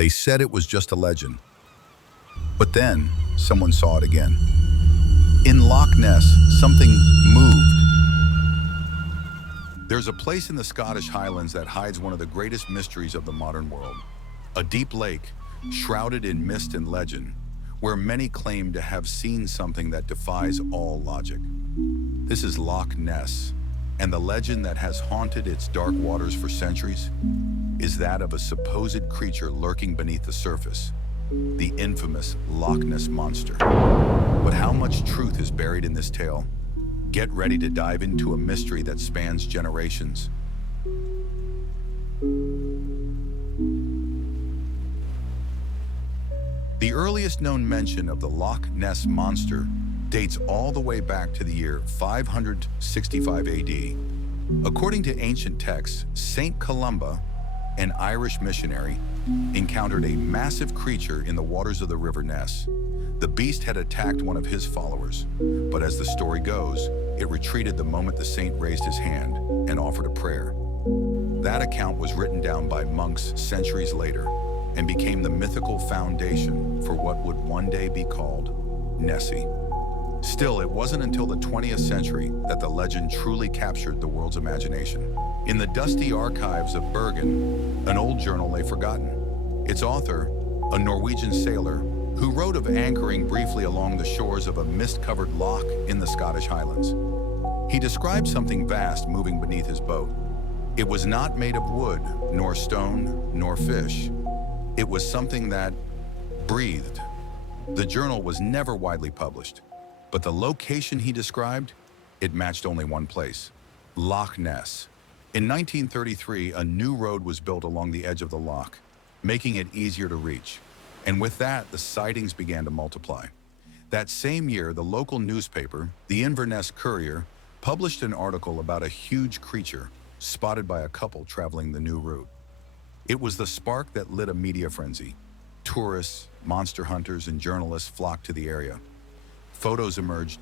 They said it was just a legend. But then, someone saw it again. In Loch Ness, something moved. There's a place in the Scottish Highlands that hides one of the greatest mysteries of the modern world. A deep lake, shrouded in mist and legend, where many claim to have seen something that defies all logic. This is Loch Ness, and the legend that has haunted its dark waters for centuries is that of a supposed creature lurking beneath the surface, the infamous Loch Ness Monster. But how much truth is buried in this tale? Get ready to dive into a mystery that spans generations. The earliest known mention of the Loch Ness Monster dates all the way back to the year 565 AD. According to ancient texts, Saint Columba, an Irish missionary, encountered a massive creature in the waters of the River Ness. The beast had attacked one of his followers, but as the story goes, it retreated the moment the saint raised his hand and offered a prayer. That account was written down by monks centuries later and became the mythical foundation for what would one day be called Nessie. Still, it wasn't until the 20th century that the legend truly captured the world's imagination. In the dusty archives of Bergen, an old journal lay forgotten. Its author, a Norwegian sailor, who wrote of anchoring briefly along the shores of a mist-covered loch in the Scottish Highlands. He described something vast moving beneath his boat. It was not made of wood, nor stone, nor fish. It was something that breathed. The journal was never widely published, but the location he described, it matched only one place: Loch Ness. In 1933, a new road was built along the edge of the loch, making it easier to reach. And with that, the sightings began to multiply. That same year, the local newspaper, the Inverness Courier, published an article about a huge creature spotted by a couple traveling the new route. It was the spark that lit a media frenzy. Tourists, monster hunters, and journalists flocked to the area. Photos emerged,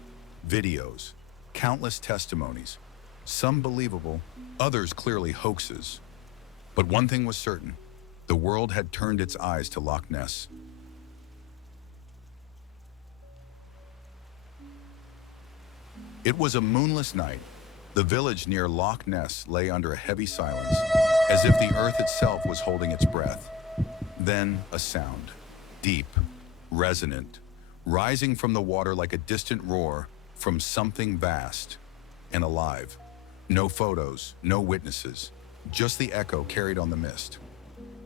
videos, countless testimonies, some believable, others clearly hoaxes. But one thing was certain: the world had turned its eyes to Loch Ness. It was a moonless night. The village near Loch Ness lay under a heavy silence, as if the earth itself was holding its breath. Then a sound, deep, resonant, rising from the water like a distant roar from something vast and alive. No photos, no witnesses, just the echo carried on the mist.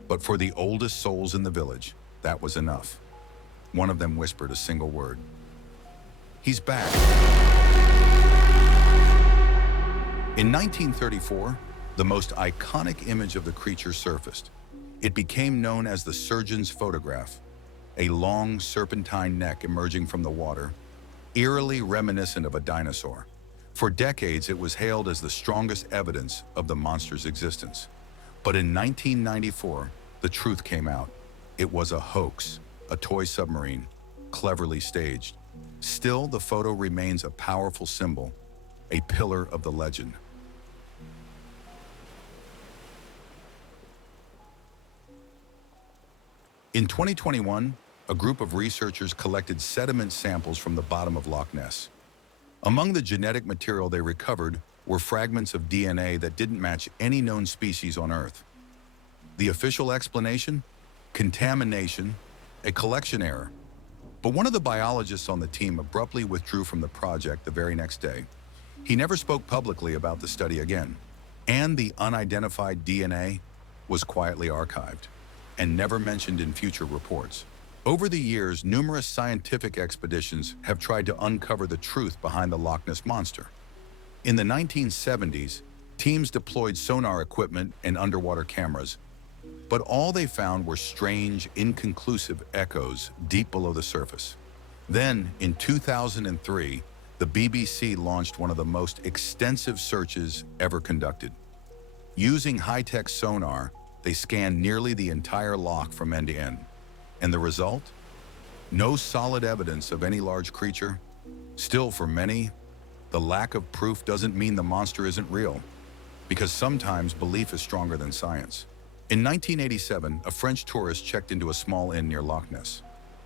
But for the oldest souls in the village, that was enough. One of them whispered a single word: "He's back." In 1934, the most iconic image of the creature surfaced. It became known as the surgeon's photograph, a long serpentine neck emerging from the water, eerily reminiscent of a dinosaur. For decades, it was hailed as the strongest evidence of the monster's existence. But in 1994, the truth came out. It was a hoax, a toy submarine, cleverly staged. Still, the photo remains a powerful symbol, a pillar of the legend. In 2021, a group of researchers collected sediment samples from the bottom of Loch Ness. Among the genetic material they recovered were fragments of DNA that didn't match any known species on Earth. The official explanation? Contamination, a collection error. But one of the biologists on the team abruptly withdrew from the project the very next day. He never spoke publicly about the study again, and the unidentified DNA was quietly archived and never mentioned in future reports. Over the years, numerous scientific expeditions have tried to uncover the truth behind the Loch Ness Monster. In the 1970s, teams deployed sonar equipment and underwater cameras, but all they found were strange, inconclusive echoes deep below the surface. Then, in 2003, the BBC launched one of the most extensive searches ever conducted. Using high-tech sonar, they scanned nearly the entire loch from end to end. And the result? No solid evidence of any large creature. Still, for many, the lack of proof doesn't mean the monster isn't real, because sometimes belief is stronger than science. In 1987, a French tourist checked into a small inn near Loch Ness.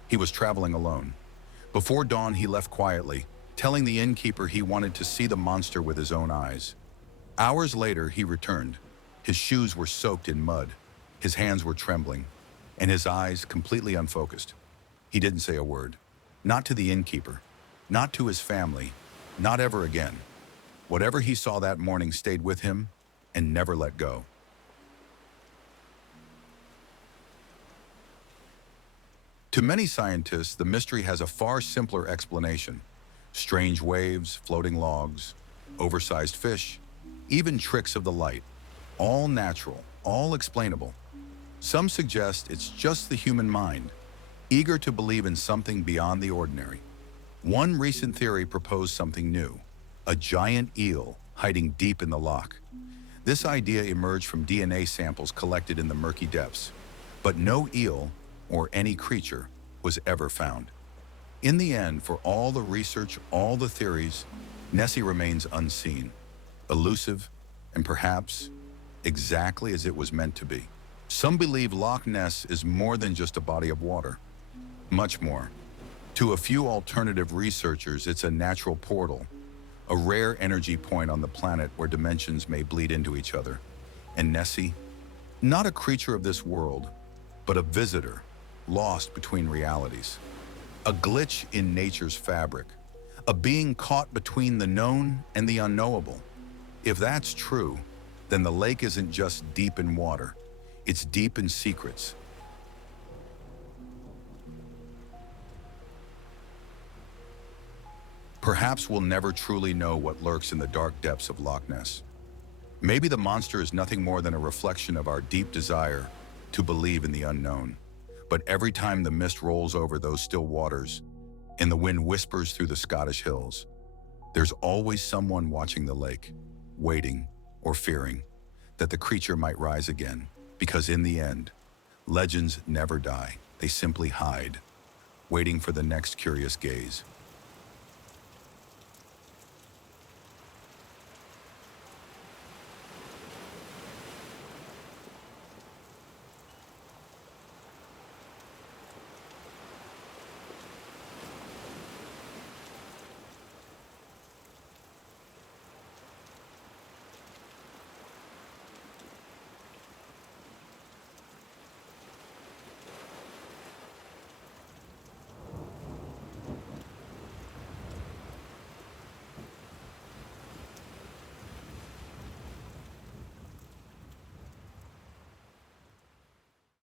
He was traveling alone. Before dawn, he left quietly, telling the innkeeper he wanted to see the monster with his own eyes. Hours later, he returned. His shoes were soaked in mud, his hands were trembling, and his eyes completely unfocused. He didn't say a word. Not to the innkeeper, not to his family, not ever again. Whatever he saw that morning stayed with him and never let go. To many scientists, the mystery has a far simpler explanation. Strange waves, floating logs, oversized fish, even tricks of the light. All natural, all explainable. Some suggest it's just the human mind, eager to believe in something beyond the ordinary. One recent theory proposed something new, a giant eel hiding deep in the loch. This idea emerged from DNA samples collected in the murky depths, but no eel or any creature was ever found. In the end, for all the research, all the theories, Nessie remains unseen, elusive, and perhaps exactly as it was meant to be. Some believe Loch Ness is more than just a body of water. Much more. To a few alternative researchers, it's a natural portal, a rare energy point on the planet where dimensions may bleed into each other. And Nessie, not a creature of this world, but a visitor, lost between realities. A glitch in nature's fabric, a being caught between the known and the unknowable. If that's true, then the lake isn't just deep in water, it's deep in secrets. Perhaps we'll never truly know what lurks in the dark depths of Loch Ness. Maybe the monster is nothing more than a reflection of our deep desire to believe in the unknown. But every time the mist rolls over those still waters and the wind whispers through the Scottish hills, there's always someone watching the lake, waiting or fearing that the creature might rise again. Because in the end, legends never die. They simply hide, waiting for the next curious gaze.